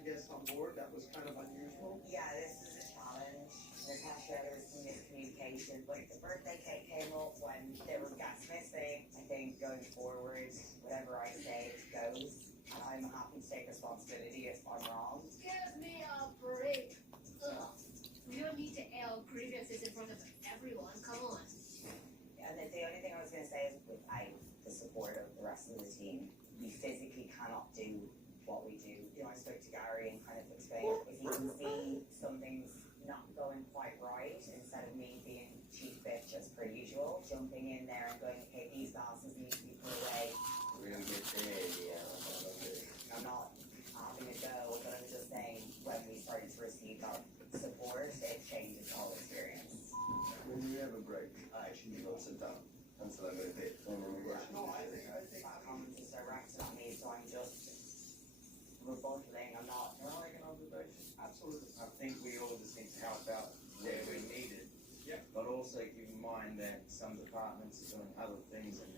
guests on board. That was kind of unusual. Yeah, this is a challenge. Natasha, there was some miscommunication, but the birthday cake came up when there was gas missing. I think going forward, whatever I say goes. And I'm happy to take responsibility if I'm wrong. Give me a break. Ugh. We don't need to air grievances in front of everyone. Come on. And the only thing I was going to say is without the support of the rest of the team, we physically cannot do what we do. You know, I spoke to Gary and kind of explained if you can see something's not going quite right, instead of me being chief bitch as per usual, jumping in there and going, okay, these glasses need to be put away. We're gonna get there, yeah. I'm not having a go, but I'm just saying when we started to receive that support, it changes the whole experience. When you have a break, I actually go sit down until I go to bed. No, I think. That comment is directed at me, so I'm just rebuttaling. I'm not. Can I make an observation? Absolutely. I think we all just need to help out where we're needed. Yeah. But also keep in mind that some departments are doing other things and